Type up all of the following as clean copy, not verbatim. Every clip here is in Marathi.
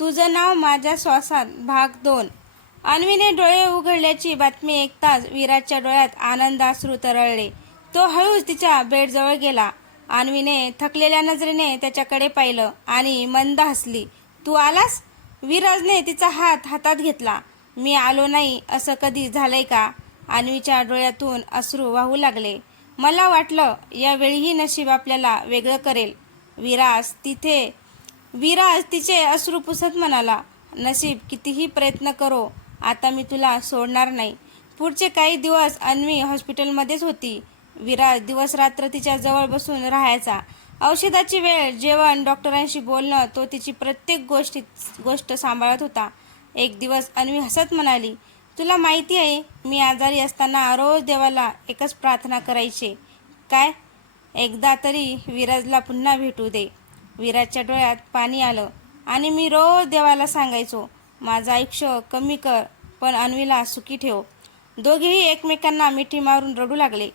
तुझं नाव माझ्या श्वासात भाग 2. अन्वीने डोळे उघडल्याची बातमी ऐकताच वीराच्या डोळ्यात आनंदाश्रू तरळले. तो हळूच तिच्या बेडजवळ गेला. अन्वीने थकलेल्या नजरेने त्याच्याकडे पाहिलं आणि मंद हसली. तू आलास? विराजने तिचा हात हातात घेतला. मी आलो नाही असं कधी झालंय का? अन्वीच्या डोळ्यातून अश्रू वाहू लागले. मला वाटलं यावेळीही नशीब आपल्याला वेगळं करेल. विराज तिचे अश्रू पुसत म्हणाला. नशीब कितीही प्रयत्न करो, आता मी तुला सोडणार नाही. पुढचे काही दिवस अन्वी हॉस्पिटलमध्येच होती. विराज दिवस रात्र तिच्या जवळ बसून राहायचा. औषधाची वेळ, जेवण, डॉक्टरांशी बोलणं, तो तिची प्रत्येक गोष्ट सांभाळत होता. एक दिवस अन्वी हसत म्हणाली, तुला माहिती आहे, मी आजारी असताना रोज देवाला एकच प्रार्थना करायचे. काय? एकदा तरी विराजला पुन्हा भेटू दे. विराजच्या डोळ्यात पाणी आलं आणि मी रोज देवाला सांगायचो, माझं आयुष्य कमी कर पण अन्वीला सुखी ठेव. दोघेही एकमेकांना मिठी मारून रडू लागले.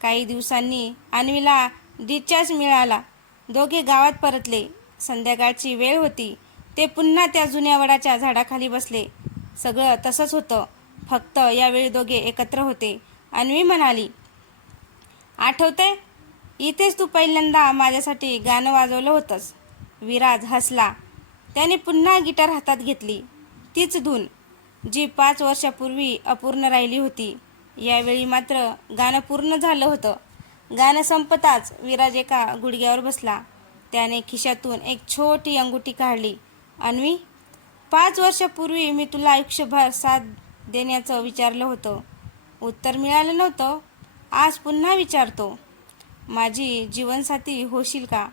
काही दिवसांनी अन्वीला डिस्चार्ज मिळाला. दोघे गावात परतले. संध्याकाळची वेळ होती. ते पुन्हा त्या जुन्या वडाच्या झाडाखाली बसले. सगळं तसंच होतं, फक्त यावेळी दोघे एकत्र होते. अन्वी म्हणाली, आठवतंय, इथेच तू पहिल्यांदा माझ्यासाठी गाणं वाजवलं होतंस. विराज हसला. त्याने पुन्हा गिटार हातात घेतली. तीच धून, जी 5 वर्षापूर्वी अपूर्ण राहिली होती. यावेळी मात्र गाणं पूर्ण झालं होतं. गाणं संपताच विराज एका गुडघ्यावर बसला. त्याने खिशातून एक छोटी अंगुठी काढली. अन्वी, 5 वर्षापूर्वी मी तुला आयुष्यभर साथ देण्याचं विचारलं होतं. उत्तर मिळालं नव्हतं. आज पुन्हा विचारतो, माझी जीवनसाथी होशील का?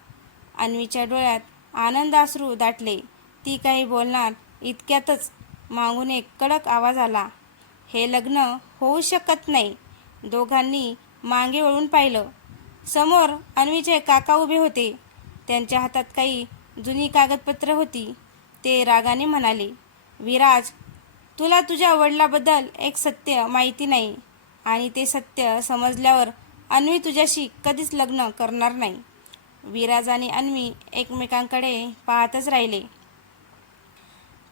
अन्वीच्या डोळ्यात आनंदाश्रू दाटले. ती काही बोलणार इतक्यातच मागून एक कडक आवाज आला. हे लग्न होऊ शकत नाही. दोघांनी मागे वळून पाहिलं. समोर अन्वीचे काका उभे होते. त्यांच्या हातात काही जुनी कागदपत्र होती. ते रागाने म्हणाले, विराज, तुला तुझ्या वडिलाबद्दल एक सत्य माहिती नाही आणि ते सत्य समजल्यावर अन्वी तुझ्याशी कधीच लग्न करणार नाही. विराज आणि अन्वी एकमेकांकडे पाहतच राहिले.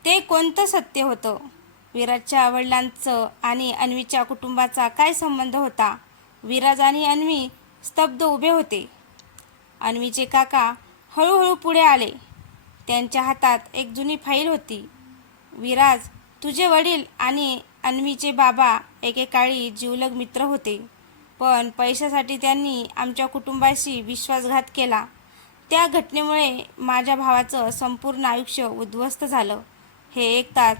ते कोणतं सत्य होतं? विराजच्या वडिलांचं आणि अन्वीच्या कुटुंबाचा काय संबंध होता? विराज आणि अन्वी स्तब्ध उभे होते. अन्वीचे काका हळूहळू पुढे आले. त्यांच्या हातात एक जुनी फाईल होती. विराज, तुझे वडील आणि अन्वीचे बाबा एकेकाळी जिवलग मित्र होते, पण पैशासाठी त्यांनी आमच्या कुटुंबाशी विश्वासघात केला. त्या घटनेमुळे माझ्या भावाचं संपूर्ण आयुष्य उद्ध्वस्त झालं. हे ऐकताच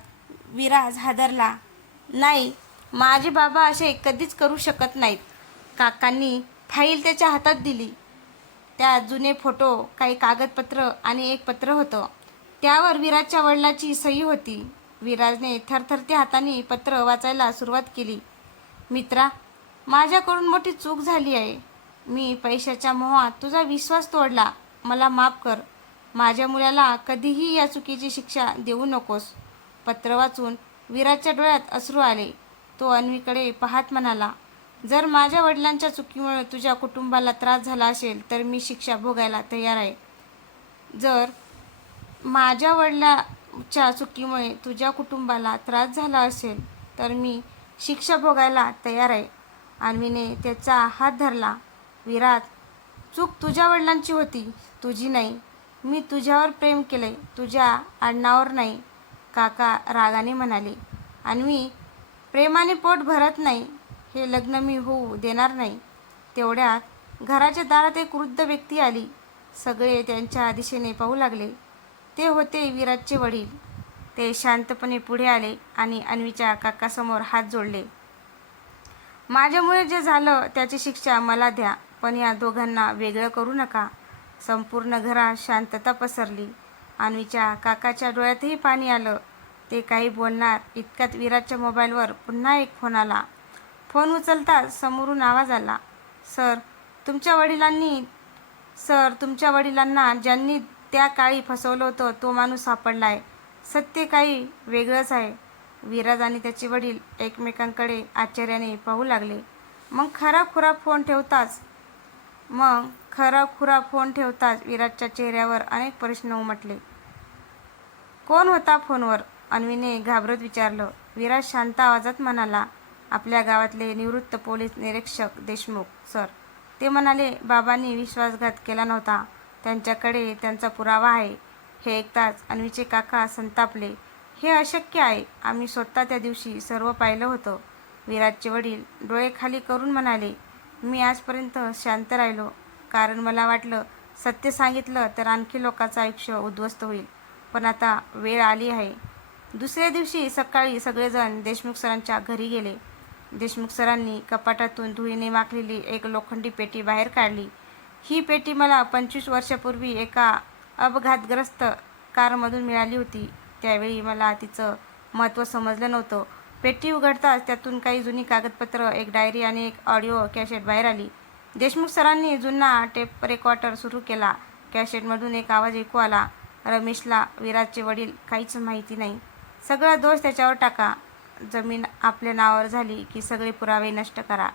विराज हादरला. नाही, माझे बाबा असे कधीच करू शकत नाहीत. काकांनी फाईल त्याच्या हातात दिली. त्यात जुने फोटो, काही कागदपत्र आणि एक पत्र होतं. त्यावर विराजच्या वडिलांची सही होती. विराजने थरथरत्या हाताने पत्र वाचायला सुरुवात केली. मित्रा, माझ्याकडून मोठी चूक झाली आहे. मी पैशाच्या मोहात तुझा विश्वास तोडला. मला माफ कर. माझ्या मुलाला कधीही या चुकीची शिक्षा देऊ नकोस. पत्र वाचून विराजच्या डोळ्यात अश्रू आले. तो अन्वीकडे पाहत म्हणाला, जर माझ्या वडिलांच्या चुकीमुळे तुझ्या कुटुंबाला त्रास झाला असेल तर मी शिक्षा भोगायला तयार आहे. जर माझ्या वडिलांच्या चुकीमुळे तुझ्या कुटुंबाला त्रास झाला असेल तर मी शिक्षा भोगायला तयार आहे. अन्वीने त्याचा हात धरला. विराज, चूक तुझ्या वडिलांची होती, तुझी नाही. मी तुझ्यावर प्रेम केले, तुझ्या आडनावावर नाही. काका रागाने म्हणाले, अन्वी, प्रेमाने पोट भरत नाही. हे लग्न मी होऊ देणार नाही. तेवढ्यात घराच्या दारात एक वृद्ध व्यक्ती आली. सगळे त्यांच्या दिशेने पाहू लागले. ते होते विराजचे वडील. ते शांतपणे पुढे आले आणि अन्वीच्या काकासमोर हात जोडले. माझ्यामुळे जे झालं त्याची शिक्षा मला द्या, पण या दोघांना वेगळं करू नका. संपूर्ण घरात शांतता पसरली. अन्वीच्या काकाच्या डोळ्यातही पाणी आलं. ते काही बोलणार इतक्यात विराजच्या मोबाईलवर पुन्हा एक फोन आला. फोन उचलताच समोरून आवाज आला, सर, तुमच्या वडिलांना ज्यांनी त्या काळी फसवलं होतं तो माणूस सापडला आहे. सत्य काही वेगळंच आहे. विराज आणि त्याचे वडील एकमेकांकडे आश्चर्याने पाहू लागले. मग खराखुरा फोन ठेवताच विराजच्या चेहऱ्यावर अनेक प्रश्न उमटले. कोण होता फोनवर? अन्वीने घाबरत विचारलं. विराज शांत आवाजात म्हणाला, आपल्या गावातले निवृत्त पोलीस निरीक्षक देशमुख सर. ते म्हणाले, बाबांनी विश्वासघात केला नव्हता. त्यांच्याकडे त्यांचा पुरावा आहे. हे ऐकताच अन्वीचे काका संतापले. हे अशक्य आहे. आम्ही स्वतः त्या दिवशी सर्व पाहिलं होतं. विराजचे वडील डोळे खाली करून म्हणाले, मी आजपर्यंत शांत राहिलो कारण मला वाटलं सत्य सांगितलं तर आणखी लोकांचं आयुष्य उद्ध्वस्त होईल. पण आता वेळ आली आहे. दुसऱ्या दिवशी सकाळी सगळेजण देशमुख सरांच्या घरी गेले. देशमुख सरांनी कपाटातून धुळीने माखलेली एक लोखंडी पेटी बाहेर काढली. ही पेटी मला 25 वर्षापूर्वी एका अपघातग्रस्त कारमधून मिळाली होती. त्यावेळी मला तिचं महत्त्व समजलं नव्हतं. पेटी उघडताच त्यातून काही जुनी कागदपत्र, एक डायरी आणि एक ऑडिओ कॅसेट बाहेर आली. देशमुख सरांनी जुना टेप रेकॉर्डर सुरू केला. कॅसेटमधून एक आवाज ऐकू आला, रमेशला विराजचे वडील काहीच माहिती नाही. सगळा दोष त्याच्यावर टाका. जमीन आपल्या नावावर झाली की सगळे पुरावे नष्ट करा.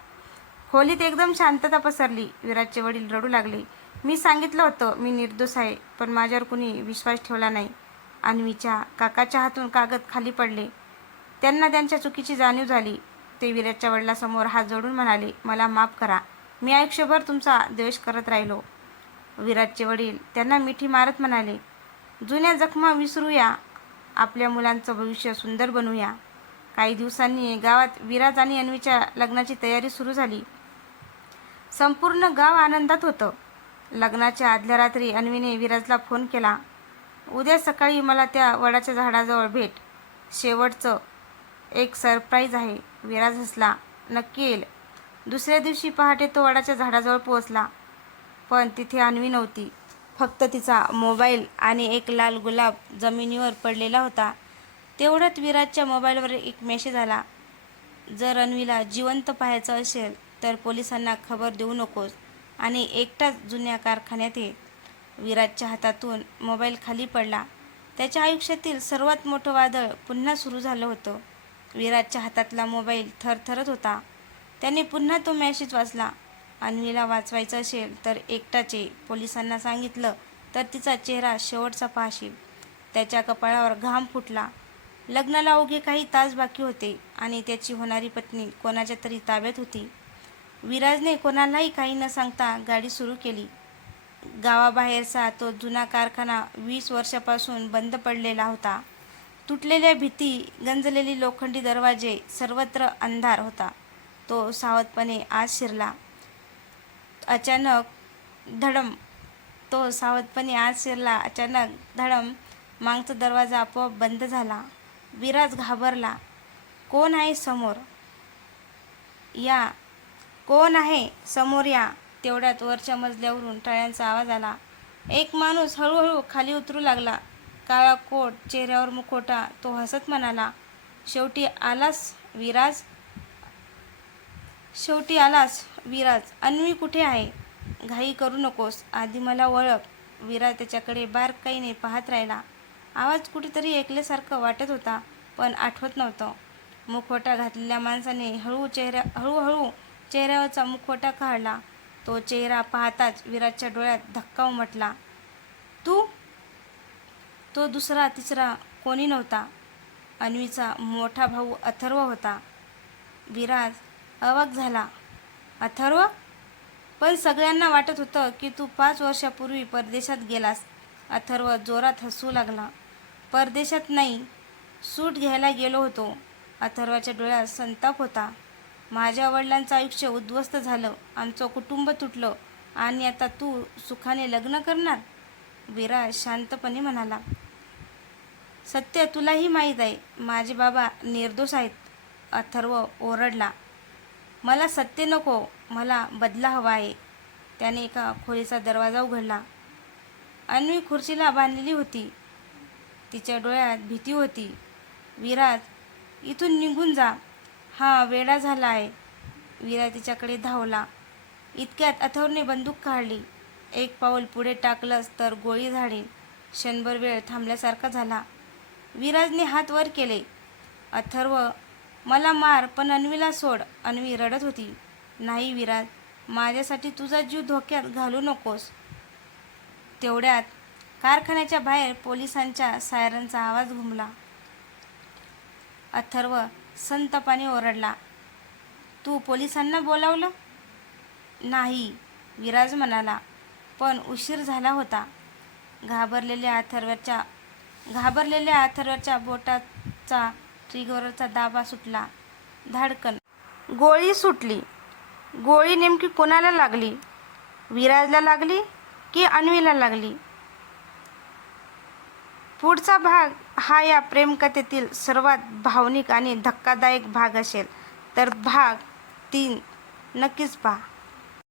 खोलीत एकदम शांतता पसरली. विराजचे वडील रडू लागले. मी सांगितलं होतं मी निर्दोष आहे, पण माझ्यावर कुणी विश्वास ठेवला नाही. अन्वीच्या काकाच्या हातून कागद खाली पडले. त्यांना त्यांच्या चुकीची जाणीव झाली. ते विराजच्या वडिलांसमोर हात जोडून म्हणाले, मला माफ करा. मी आयुष्यभर तुमचा द्वेष करत राहिलो. विराजचे वडील त्यांना मिठी मारत म्हणाले, जुन्या जखमा विसरूया. आपल्या मुलांचं भविष्य सुंदर बनवूया. काही दिवसांनी गावात विराज आणि अन्वीच्या लग्नाची तयारी सुरू झाली. संपूर्ण गाव आनंदात होतं. लग्नाच्या आदल्या रात्री अन्वीने विराजला फोन केला. उद्या सकाळी मला त्या वडाच्या झाडाजवळ भेट. शेवटचं एक सरप्राईज आहे. विराज हसला. नक्की येईल. दुसऱ्या दिवशी पहाटे तो वडाच्या झाडाजवळ पोहोचला. पण तिथे अन्वी नव्हती. फक्त तिचा मोबाईल आणि एक लाल गुलाब जमिनीवर पडलेला होता. तेवढ्यात विराजच्या मोबाईलवर एक मेसेज आला, जर अन्वीला जिवंत पाहायचं असेल तर पोलिसांना खबर देऊ नकोस आणि एकटाच जुन्या कारखान्यात ये. विराजच्या हातातून मोबाईल खाली पडला. त्याच्या आयुष्यातील सर्वात मोठं वादळ पुन्हा सुरू झालं होतं. विराजच्या हातातला मोबाईल थरथरत होता. त्याने पुन्हा तो मेसेज वाचला. अन्वीला वाचवायचं असेल तर एकटाच ये. पोलिसांना सांगितलं तर तिचा चेहरा शेवटचा पाहशील. त्याच्या कपाळावर घाम फुटला. लग्नाला अवघे काही तास बाकी होते आणि त्याची होणारी पत्नी कोणाच्या तरी ताब्यात होती. विराजने कोणालाही काही न सांगता गाडी सुरू केली. गावाबाहेरचा तो जुना कारखाना 20 वर्षापासून बंद पडलेला होता. तुटलेल्या भिंती, गंजलेली लोखंडी दरवाजे, सर्वत्र अंधार होता. तो सावधपणे आत शिरला. अचानक धडम मागचा दरवाजा आपोआप बंद झाला. विराज घाबरला. कोण आहे समोर? कोण आहे समोर या. तेवढ्यात वरच्या मजल्यावरून टाळ्यांचा आवाज आला. एक माणूस हळूहळू खाली उतरू लागला. काळा कोट, चेहऱ्यावर मुखवटा. तो हसत म्हणाला, शेवटी आलास विराज. अन्वी कुठे आहे? घाई करू नकोस, आधी मला ओळख. विराज त्याच्याकडे बारकाईने पाहत राहिला. आवाज कुठेतरी ऐकल्यासारखं वाटत होता, पण आठवत नव्हतं. मुखवटा घातलेल्या माणसाने हळूहळू चेहऱ्यावरचा मुखवटा काढला. तो चेहरा पाहताच विराजच्या डोळ्यात धक्का उमटला. तू? तो दुसरा तिसरा कोणी नव्हता. अन्वीचा मोठा भाऊ अथर्व होता. विराज अवाक झाला. अथर्व? पण सगळ्यांना वाटत होतं की तू 5 वर्षापूर्वी परदेशात गेलास. अथर्व जोरात हसू लागला. परदेशात नाही, सूट घ्यायला गेलो होतो. अथर्वाच्या डोळ्यात संताप होता. माझ्या वडिलांचं आयुष्य उद्ध्वस्त झालं, आमचं कुटुंब तुटलं आणि आता तू सुखाने लग्न करणार? विराज शांतपणे म्हणाला, सत्य तुलाही माहीत आहे. माझे बाबा निर्दोष आहेत. अथर्व ओरडला. मला सत्य नको, मला बदला हवा आहे. त्याने एका खोलीचा दरवाजा उघडला. अन्वी खुर्चीला बांधलेली होती. तिच्या डोळ्यात भीती होती. विराज, इथून निघून जा. हा वेडा झाला आहे. विराज तिच्याकडे धावला. इतक्यात अथर्वने बंदूक काढली. एक पाऊल पुढे टाकलंच तर गोळी झाडेल. क्षणभर वेळ थांबल्यासारखा झाला. विराजने हात वर केले. अथर्व, मला मार पण अन्वीला सोड. अन्वी रडत होती. नाही विराज, माझ्यासाठी तुझा जीव धोक्यात घालू नकोस. तेवढ्यात कारखान्याच्या बाहेर पोलिसांच्या सायरनचा आवाज घुमला. अथर्व संतापाने ओरडला, तू पोलिसांना बोलावलं? नाही, विराज म्हणाला, पण उशीर झाला होता. घाबरलेल्या अथर्वच्या बोटाचा ट्रिगरचा दाबा सुटला. धाडकन गोळी सुटली. गोळी नेमकी कोणाला लागली? विराजला लागली की अन्वीला लागली? पुढचा भाग हा या प्रेमकथेतील सर्वात भावनिक आणि धक्कादायक भाग असेल, तर भाग 3 नक्कीच पहा.